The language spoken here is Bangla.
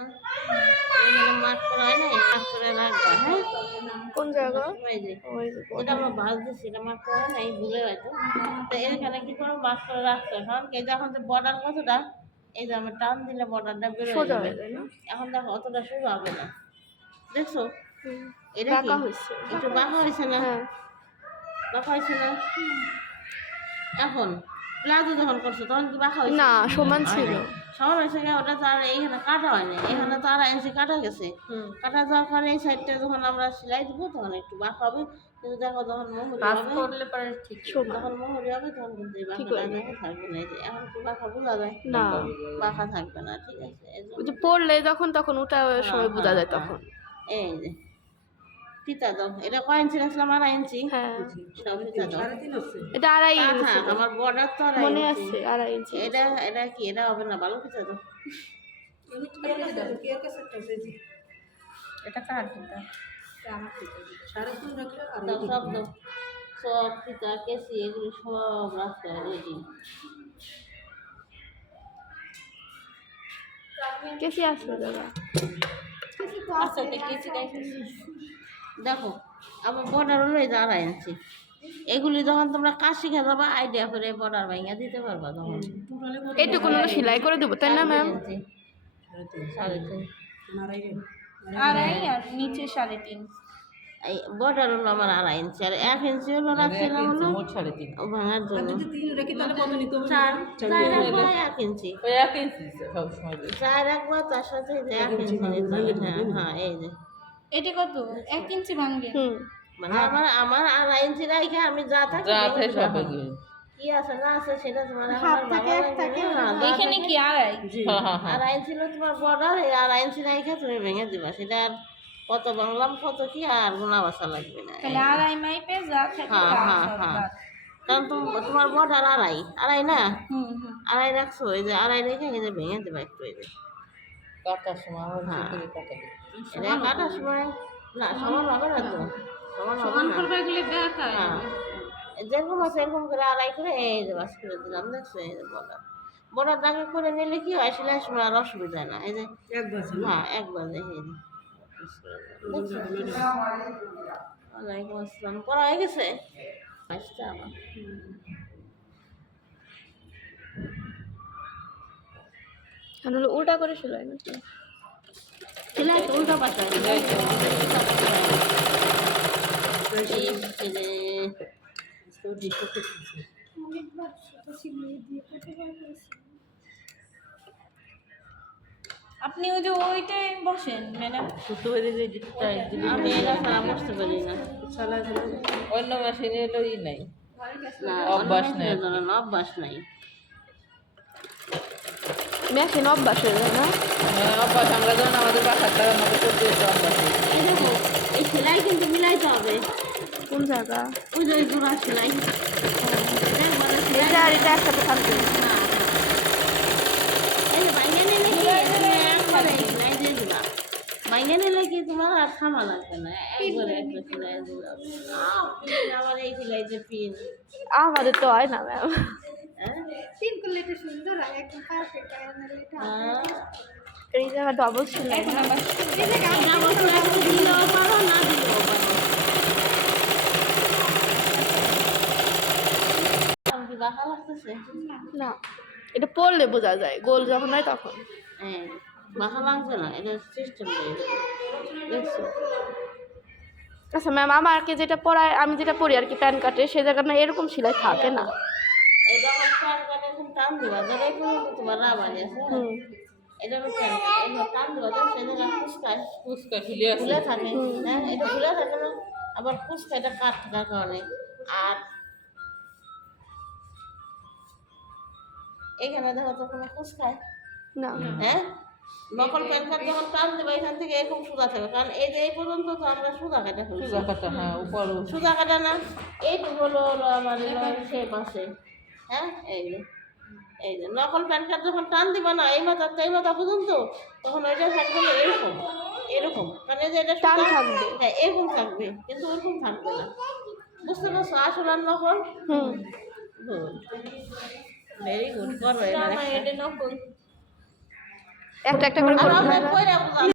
এখানে মাঠ করা হয় না, এই মাঠ করে রাখবা, হ্যাঁ? কোন জায়গা? ওই যে ওই যে ওটা আমরা বাস দিচ্ছি, এটা মাঠ করা হয় না, এই ভুলে হয়তো। তো এখানে কি করবো, মাঠ করে রাখতে হয়। কারণ এই যখন যে বর্ডার কতটা, এই যে আমি টান দিলে বর্ডারটা বের হয়ে সোজা যাবে। হয়ে যায় না? এখন দেখো অতটা সোজা হবে না, দেখছো? এটা কি বাঁকা হয়েছে। একটু বাঁকা হয়েছে না? হ্যাঁ। বাঁকা হয়েছে না? এখন প্লাজো যখন করছো তখন কি বাঁকা হয়েছে? না, সমান হয় ছিল। নাই। সমান হয়েছে কি, ওটা তো আর এইখানে কাটা হয়নি, এখানে তো আর ইঞ্চি কাটা গেছে। কাটা যাওয়ার পরে এই সাইডটা যখন আমরা সেলাই দেবো তখন একটু বাঁকা হবে, কিন্তু দেখো যখন মোহরি হবে, যখন মোহরি হবে তখন কিন্তু এই বাঁকাটা দেখো থাকবে না। এই যে এখন কি বাঁকা বোঝা যায়? না, বাঁকা থাকবে না, ঠিক আছে? এই ওই যে জন্য পড়লে তখন ওটা সময় বোঝা যায় তখন। এই যে ফিতা দাও, এটা কয় ইঞ্চি রাখলাম? 2.5 ইঞ্চি। হ্যাঁ, দাও ফিতা দাও। এটা 2.5 তা ইঞ্চি। থাক, আমার বর্ডার তো 2.5 মনে ইঞ্চি। আছে 2.5 ইঞ্চি। এটা এটা কি, এটা হবে না? ভালো ফিতা দাও। এটা কার ফিতা? দাও, সব দাও, সব ফিতা কেসি এগুলো সব রাখতে হয় রেডি। কেসি আছে দাদা? আচ্ছা, দেখো আমার বর্ডার হলো এই যে 2.5 ইঞ্চি। এগুলি যখন তোমরা কাজ শিখে যাবা, আইডিয়া করে বর্ডার ভাঙিয়ে দিতে পারবা তখন। এইটুকু সেলাই করে দেবো তাই না ম্যাম? 3.5 2.5 আর নিচে 3.5। এই বর্ডার হলো আমার 2.5 ইঞ্চি, আর 1 ইঞ্চি হলো রাখছিলাম হলো ও ভাঙার জন্য। 4 রাখবো 1 ইঞ্চি, 4 রাখবো তার সাথে 1 ইঞ্চি নিতে হবে। হ্যাঁ হ্যাঁ, এই যে এটা কত? 1 ইঞ্চি ভাঙবে? মানে আমার 2.5 ইঞ্চি রাখে আমি যা থাকি কি আছে না আছে সেটা তোমার আমার বাবা লাগে না। এখানে কি 2.5? 2.5 ইঞ্চি হলো তোমার বর্ডার, এই 2.5 ইঞ্চি রাখে তুমি ভেঙে দিবা। সেটা আর কত বাংলাম কত কি আর গুণা বাসা লাগবে না। তাহলে 2.5 মাইপে যা থাকে হ্যাঁ তা হ্যাঁ সব হ্যাঁ, বাদ। কারণ তোমার বর্ডার 2.5 না, হুম। 2.5 রাখছো, এই যে 2.5 রেখে এই যে ভেঙে দেবা একটু। এই যে কাটার সময় হ্যাঁ, কাটাবে। এটা কাটার সময় না সমান হবে না তো, সমান হবে না। হ্যাঁ, যেরকম আছে এরকম করে 2.5 করে এই যে বাস করে দিলাম, দেখছো? এই যে বর্ডার দাগে করে নিলে কি হয়, সেলাই সময় আর অসুবিধা না। এই যে হ্যাঁ, একবার দেখে ওয়ালাইকুম আসসালাম। পড়া হয়ে গেছে? আসতে আমার হলো উল্টা করে সেলাই নাকি? সেলাই তো উল্টা পাল্টা আপনি ওই যে ওইটাই বসেন ম্যাডাম। আমি এরা ছাড়া বসতে পারি না। অন্য মেশিনে এলোই নাই, না, অভ্যাস নেই। অভ্যাস নাই। মেশিন অভ্যাস হয়ে যায় না? অভ্যাস আমরা যখন আমাদের বাসাটা আমাদের করতে যেতে অভ্যাস নেই। এই দেখো, এই সেলাই কিন্তু মিলাইতে হবে। কোন জায়গা? ওই যে জোড়া সেলাই, এটা আর এটা একসাথে থাকবে। এই যে বাইঙ্গা নিলে কি একবারে সেলাই দিয়ে দিবা। বাইঙ্গা নিলে কি তোমার আর থামা লাগবে না, একবারে একটা সেলাই দিলাম। আমার এই সেলাইতে পিন, আমাদের তো হয় না ম্যাম। পিন করলে এটা সুন্দর হয়, একদম পারফেক্ট হয় না এটা। এই জায়গা ডবল সেলাই। দিলেও পারো না দিলেও পারো। কি বাঁকা লাগতেছে? না, এটা পড়লে বোঝা যায়, গোল যখন হয় তখন। হ্যাঁ, বাঁকা লাগছে না, এটা সিস্টেম দেখছো? আচ্ছা ম্যাম, আমাকে যেটা পড়ায়, আমি যেটা পড়ি আর কি প্যান কাটে, সে জায়গাটা না এরকম সেলাই থাকে না। এই যখন প্যান কাটে এখন টান দিবা, যেটাই পর্যন্ত তোমার রাবার আছে, এটা হলো প্যান কাটে, এই টান দিবা তো সেটা ফুচকা খুলে আছে। ফুলে থাকে। হ্যাঁ, এটা ফুলে থাকে না, আবার ফুচকা এটা কাট থাকার কারণে। আর এখানে দেখো তো কোনো ফুচকায় না। হ্যাঁ, নকল প্যান কার্ড যখন টান দেবো এখান থেকে এরকম সুদা থাকবে, কারণ এই যে এই পর্যন্ত তো আমরা সুদা কাটা ফেলছি। সুজা কাটা, হ্যাঁ, উপরে সুদা কাটা না, এইটুকু হলো আমার শেপ আছে। হ্যাঁ, এই যে নকল প্যান কার্ড যখন টান দিবা না এই মাথা তো এই মাথা পর্যন্ত, তখন ওইটা থাকবে না এরকম এরকম, কারণ এই যে এটা টান সুতা, থাকবে। হ্যাঁ এরকম থাকবে, কিন্তু ওরকম থাকবে না। বুঝতে পারছো? আসল আর নকল। Good, very good. করো এবার। এটা নকল। একটা একটা করে আর করবো। আমরা পয়রা